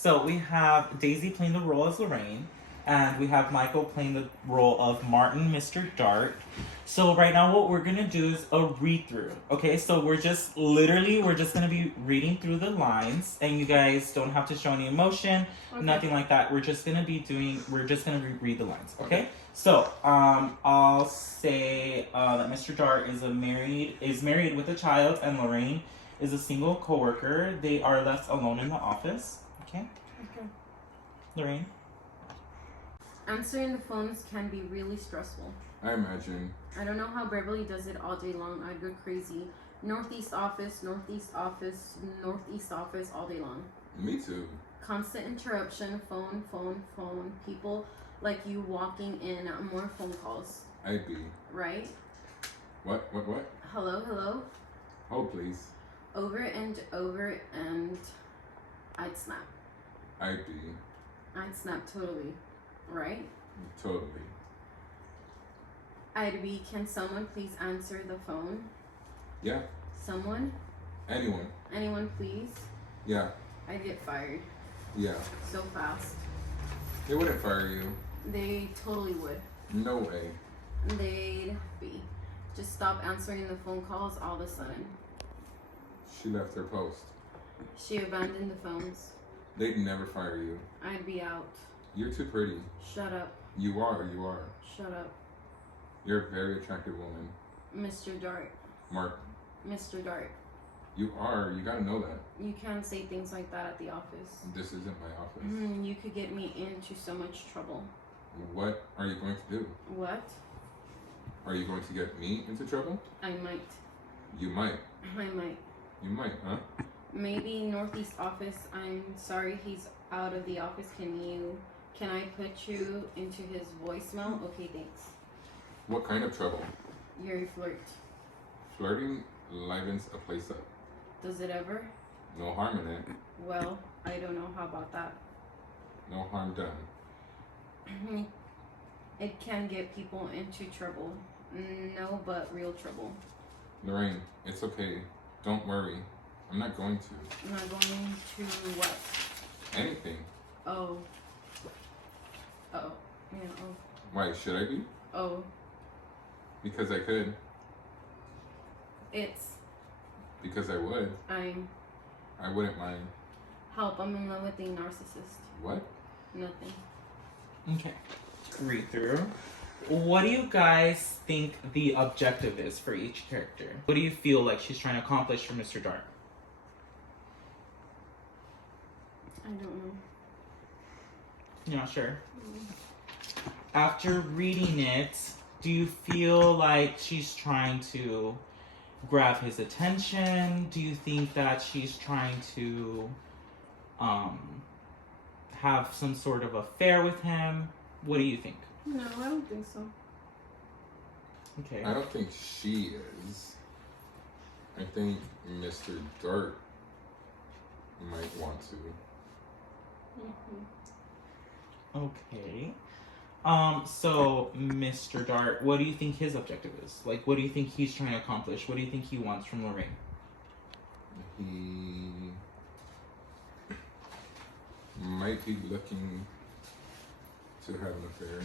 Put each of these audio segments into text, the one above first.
So we have Daisy playing the role as Lorraine, and we have Michael playing the role of Martin, Mr. Dart. So right now, what we're gonna do is a read through. Okay, so we're just gonna be reading through the lines, and you guys don't have to show any emotion, nothing like that. We're just gonna read the lines. Okay. So I'll say that Mr. Dart is married with a child, and Lorraine is a single coworker. They are left alone in the office. Okay. Okay. Lorraine? Answering the phones can be really stressful. I imagine. I don't know how Beverly does it all day long. I'd go crazy. Northeast office, northeast office, northeast office all day long. Me too. Constant interruption, phone, phone, phone. People like you walking in, more phone calls. I'd be. Right? What? Hello, hello. Hold, please. Over and over, and I'd snap. I'd be. I'd snap totally. Right? Totally. I'd be, can someone please answer the phone? Yeah. Someone? Anyone. Anyone please? Yeah. I'd get fired. Yeah. So fast. They wouldn't fire you. They totally would. No way. They'd be. Just stop answering the phone calls all of a sudden. She left her post. She abandoned the phones. They'd never fire you. I'd be out. You're too pretty. Shut up. You are. Shut up. You're a very attractive woman. Mr. Dart. Mark. Mr. Dart. You are. You gotta know that. You can't say things like that at the office. This isn't my office. You could get me into so much trouble. What are you going to do? What? Are you going to get me into trouble? I might. You might. I might. You might, huh? Maybe Northeast office. I'm sorry he's out of the office. Can I put you into his voicemail? Okay, thanks. What kind of trouble? You're a flirt. Flirting livens a place up. Does it ever? No harm in it. Well, I don't know. How about that? No harm done. It can get people into trouble. No, but real trouble. Lorraine, it's okay. Don't worry. I'm not going to. I'm not going to what? Anything. Oh. Oh. Yeah, oh. Why, should I be? Oh. Because I could. It's. Because I would. I wouldn't mind. Help, I'm in love with a narcissist. What? Nothing. Okay. Read through. What do you guys think the objective is for each character? What do you feel like she's trying to accomplish for Mr. Dart? I don't know. You're not sure? After reading it, do you feel like she's trying to grab his attention? Do you think that she's trying to have some sort of affair with him? What do you think? No, I don't think so. Okay. I don't think she is. I think Mr. Dart might want to. Okay. So Mr. Dart, what do you think his objective is? Like, what do you think he's trying to accomplish? What do you think he wants from Lorraine? He might be looking to have an affair.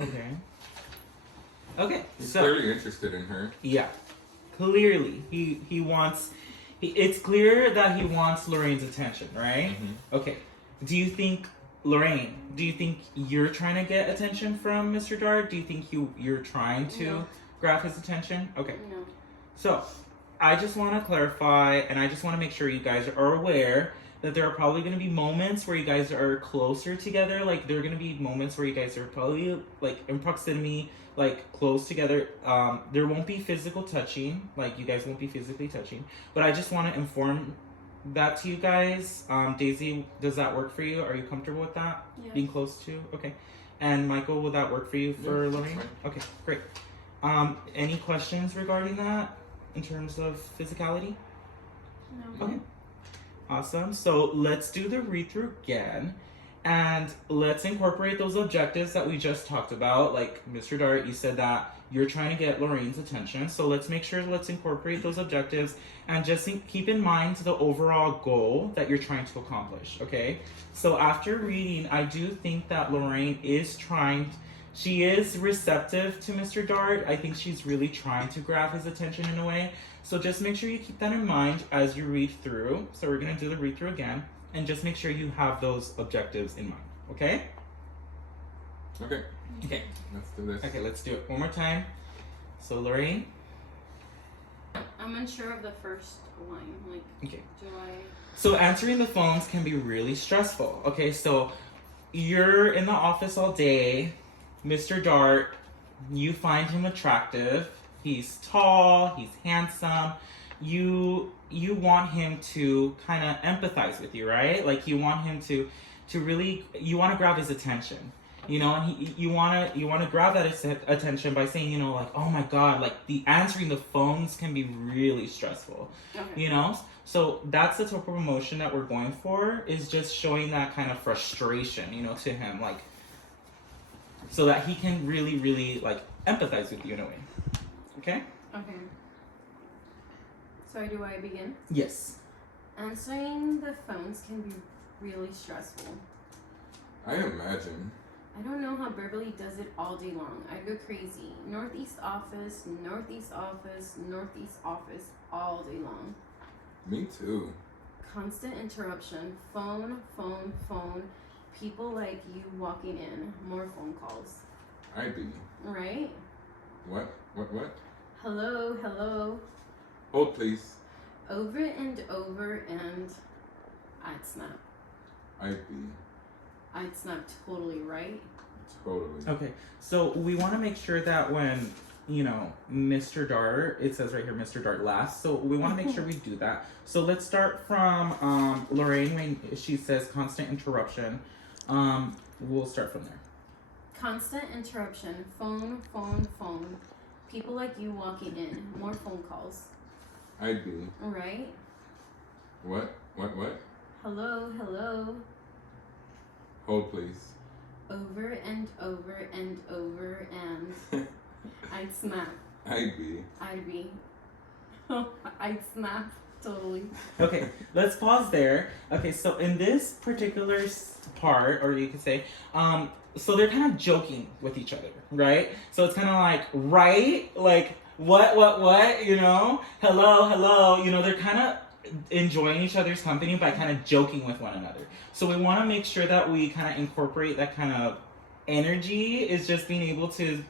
Okay. Okay. He's So clearly interested in her. yeah, clearly he wants. It's clear that he wants Lorraine's attention, right? Mm-hmm. Okay. Do you think Lorraine? Do you think you're trying to get attention from Mr. Dart? Do you think you're trying to No. grab his attention? Okay. No. So, I just want to clarify, and I just want to make sure you guys are aware that there are probably going to be moments where you guys are closer together. Like, there are going to be moments where you guys are probably, like, in proximity, like, close together. There won't be physical touching. Like, you guys won't be physically touching. But I just want to inform that to you guys. Daisy, does that work for you? Are you comfortable with that? Yeah. Being close to? Okay. And Michael, will that work for you for Yeah, Lorraine? that's Okay, great. Any questions regarding that in terms of physicality? No. Okay. Awesome. So let's do the read through again. And let's incorporate those objectives that we just talked about. Like Mr. Dart, you said that you're trying to get Lorraine's attention. So let's incorporate those objectives and just keep in mind the overall goal that you're trying to accomplish, okay? So after reading, I do think that Lorraine is she is receptive to Mr. Dart. I think she's really trying to grab his attention in a way. So just make sure you keep that in mind as you read through. So we're gonna do the read through again. And just make sure you have those objectives in mind, okay? Okay. Okay. Let's do this. Okay, let's do it one more time. So Lorraine. I'm unsure of the first line. Like, Okay. do I? So answering the phones can be really stressful. Okay, so you're in the office all day. Mr. Dart, you find him attractive. He's tall, he's handsome. You want him to kind of empathize with you, right? Like you want him to really, you want to grab his attention, you know, and you want to grab that attention by saying, you know, like, oh my God, like the answering the phones can be really stressful, Okay. you know? So that's the type of emotion that we're going for, is just showing that kind of frustration, you know, to him, like, so that he can really, really like empathize with you in a way. Okay? Okay. So do I begin? Yes. Answering the phones can be really stressful. I imagine. I don't know how Beverly does it all day long. I go crazy. Northeast office, northeast office, northeast office all day long. Me too. Constant interruption. Phone, phone, phone. People like you walking in. More phone calls. I be. Right? What? Hello, hello. Hold, please. Over and over, and I'd snap. I be. I'd snap totally, right? Totally. Okay, so we want to make sure that when, you know, Mr. Dart, it says right here, Mr. Dart laughs. So we want to make sure we do that. So let's start from Lorraine when she says constant interruption. We'll start from there. Constant interruption. Phone, phone, phone. People like you walking in. More phone calls. I be. Right? What? Hello, hello. Hold, please. Over and over and over, and I'd snap. I be. I'd be. I'd snap totally. Okay, let's pause there. Okay, so in this particular part, or you could say, so they're kind of joking with each other, right? So it's kind of like, right? Like, what, you know? Hello, you know, they're kind of enjoying each other's company by kind of joking with one another. So we want to make sure that we kind of incorporate that kind of energy, is just being able to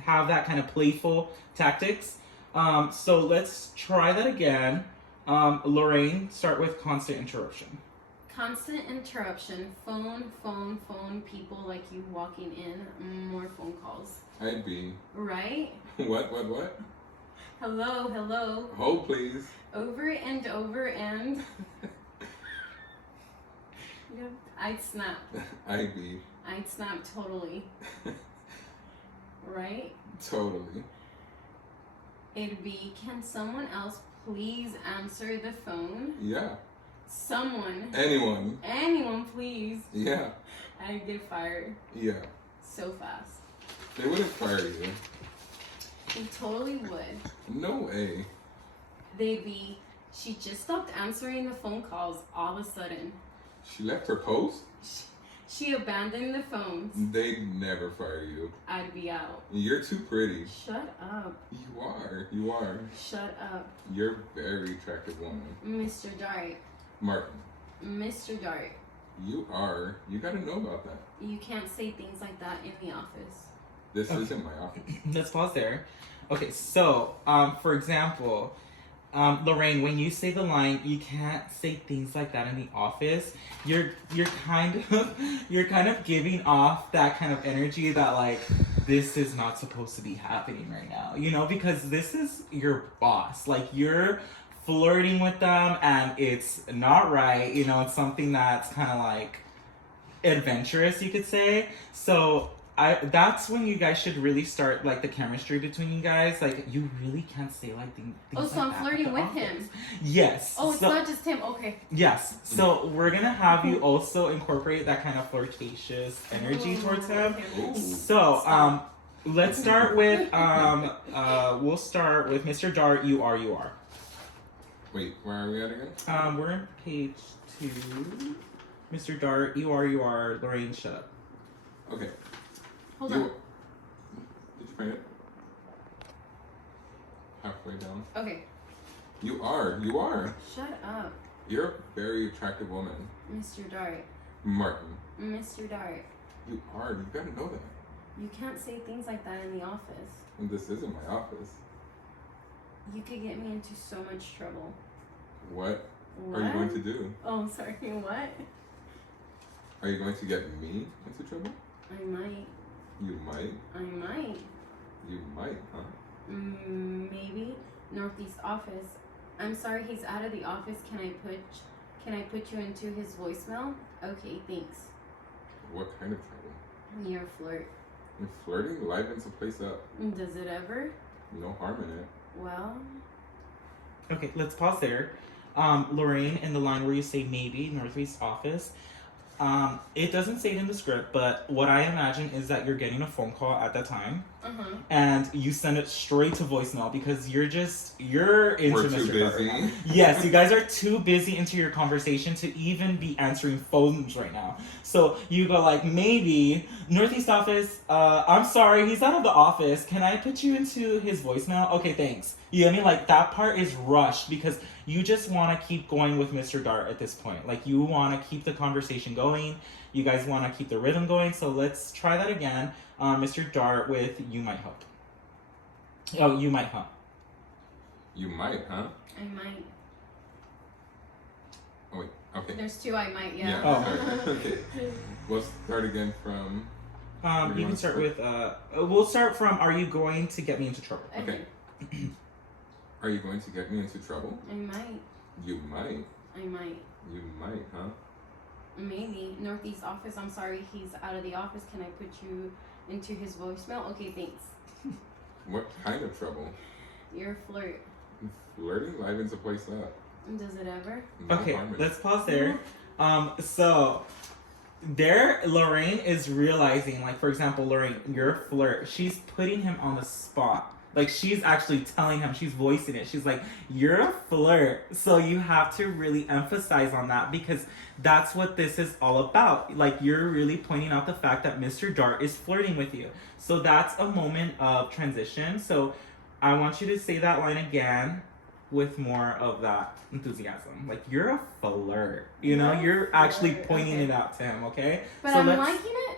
have that kind of playful tactics. So let's try that again. Lorraine, start with constant interruption. Constant interruption. Phone, phone, phone. People like you walking in. More phone calls. I be. Right? What? Hello, hello. Hold, please. Over and over, and I'd snap. I be. I'd snap totally. Right? Totally. It'd be, can someone else please answer the phone? Yeah. Someone. Anyone, please. Yeah. I'd get fired Yeah. so fast. They wouldn't fire you. They totally would. No way. They'd be, she just stopped answering the phone calls all of a sudden. She left her post? She abandoned the phones. They'd never fire you. I'd be out. You're too pretty. Shut up. You are. Shut up. You're a very attractive woman. Mr. Dart. Martin, Mr. Dart. you are. You gotta know about that. You can't say things like that in the office. This Okay. isn't my office. Let's pause there. Okay, so for example, Lorraine, when you say the line, you can't say things like that in the office. You're kind of giving off that kind of energy that like this is not supposed to be happening right now. You know, because this is your boss. Like you're flirting with them and it's not right. You know, it's something that's kind of like adventurous, you could say. So that's when you guys should really start like the chemistry between you guys. Like you really can't say like things Oh, like so I'm that at flirting the with office. him. Yes. Oh, it's so, not just him. Okay. Yes. So we're gonna have you also incorporate that kind of flirtatious energy towards him. Ooh. So let's start with we'll start with Mr. Dart. You are. Wait, where are we at again? We're on page 2. Mr. Dart, you are. Lorraine, shut up. Okay. Hold You- on. Did you find it? Halfway down. Okay. You are. Shut up, You're a very attractive woman. Mr. Dart. Martin. Mr. Dart. You are. You gotta know that. You can't say things like that in the office. And this isn't my office. You could get me into so much trouble. What What? are you going to do? Oh, sorry. What? Are you going to get me into trouble? I might. You might. I might. You might, huh? Maybe. Northeast office. I'm sorry, he's out of the office. Can I put you into his voicemail? Okay, thanks. What kind of trouble? You're a flirt. And flirting livens a place up. Does it ever? No harm in it. Well, Okay, let's pause there. Lorraine, in the line where you say maybe Northeast office, it doesn't say it in the script, but what I imagine is that you're getting a phone call at that time, and you send it straight to voicemail because you're into We're Mr. too Carter. busy. Yes, you guys are too busy into your conversation to even be answering phones right now. So you go like, maybe Northeast office. I'm sorry, he's out of the office. Can I put you into his voicemail? Okay, thanks. You know what I mean? Like that part is rushed because you just want to keep going with Mr. Dart at this point. Like you want to keep the conversation going. You guys want to keep the rhythm going. So let's try that again. Mr. Dart with you might help. Oh, you might help. You might, huh? I might. Oh wait. Okay. There's 2 I might, yeah. Oh. Sorry. Okay. We'll start again from. You can start with we'll start from are you going to get me into trouble? Okay. Are you going to get me into trouble? I might. You might. I might. You might, huh? Maybe. Northeast office. I'm sorry, he's out of the office. Can I put you into his voicemail? Okay, thanks. What kind of trouble? You're a flirt. Flirting livens a place up. Does it ever? No Okay, harm in it. let's pause there. So there Lorraine is realizing, like for example, Lorraine, you're a flirt. She's putting him on the spot. Like she's actually telling him, she's voicing it. She's like, you're a flirt. So you have to really emphasize on that because that's what this is all about. Like you're really pointing out the fact that Mr. Dart is flirting with you. So that's a moment of transition. So I want you to say that line again with more of that enthusiasm. Like you're a flirt. You know, You're a you're actually flirt, pointing okay. it out to him, okay? But So I'm let's- liking it?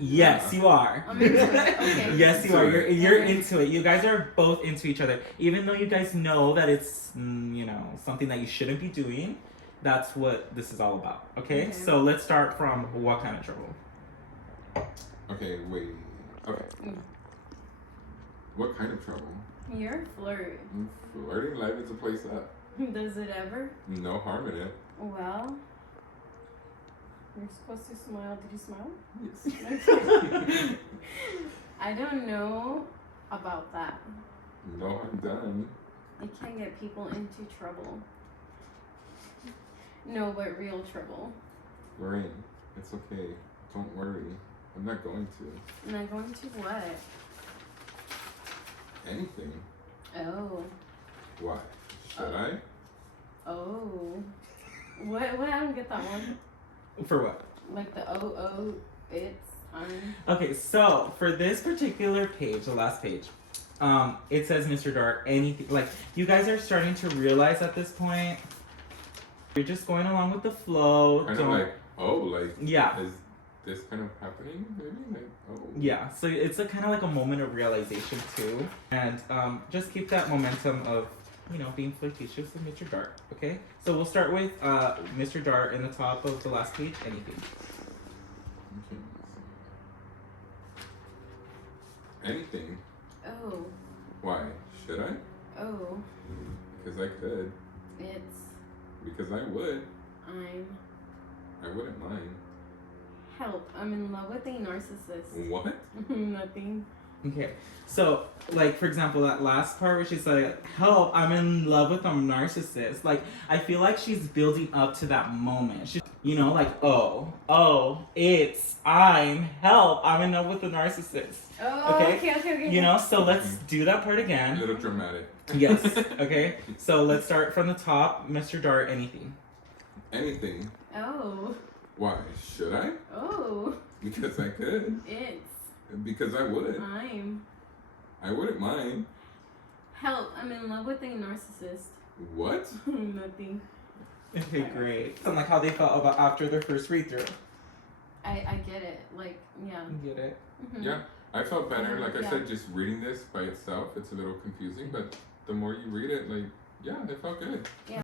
Yes, you are. I'm into it, okay. Yes, you are. You're Okay. into it. You guys are both into each other. Even though you guys know that it's, something that you shouldn't be doing, that's what this is all about. Okay? Okay. So let's start from what kind of trouble? Okay, wait. Okay. Mm. What kind of trouble? You're a flirt. Flirting livens a place up. Does it ever? No harm in it. Well, you're supposed to smile. Did you smile? Yes. I don't know about that. No harm done. I can get people into trouble. No, but real trouble. Lorraine, it's okay. Don't worry. I'm not going to. Am I going to what? Anything. Oh. Why? Should I? Oh. What? I don't get that one. For what? Like the it's Okay, so for this particular page, the last page, it says Mr. Dark, anything, like, you guys are starting to realize at this point, you're just going along with the flow. Kind of like, Yeah. is this kind of happening? Maybe? Like, oh. Yeah, so it's a kind of like a moment of realization too. And just keep that momentum of, being flirtatious with Mr. Dart, okay? So we'll start with Mr. Dart in the top of the last page, anything. Okay. Anything? oh. Why? Should I? Oh. Because I could. It's Because I would. I'm I wouldn't mind. Help, I'm in love with a narcissist. What? Nothing. Okay, so like for example, that last part where she's like, "Help! I'm in love with a narcissist." Like I feel like she's building up to that moment. She's, you know, like I'm in love with a narcissist. Oh, Okay. okay. You know, so let's do that part A again. little dramatic. Yes. Okay. So let's start from the top, Mr. Dart. Anything. Anything. Oh. Why? Should I? Oh. Because I could. It's. Because I would. I wouldn't mind. Help, I'm in love with a narcissist. What? Nothing. Okay, great. And like how they felt about after their first read through. I get it. Like, yeah. You get it? Mhm. Yeah, I felt better. Like I Yeah. said, just reading this by itself, it's a little confusing, but the more you read it, like, yeah, it felt good. Yeah.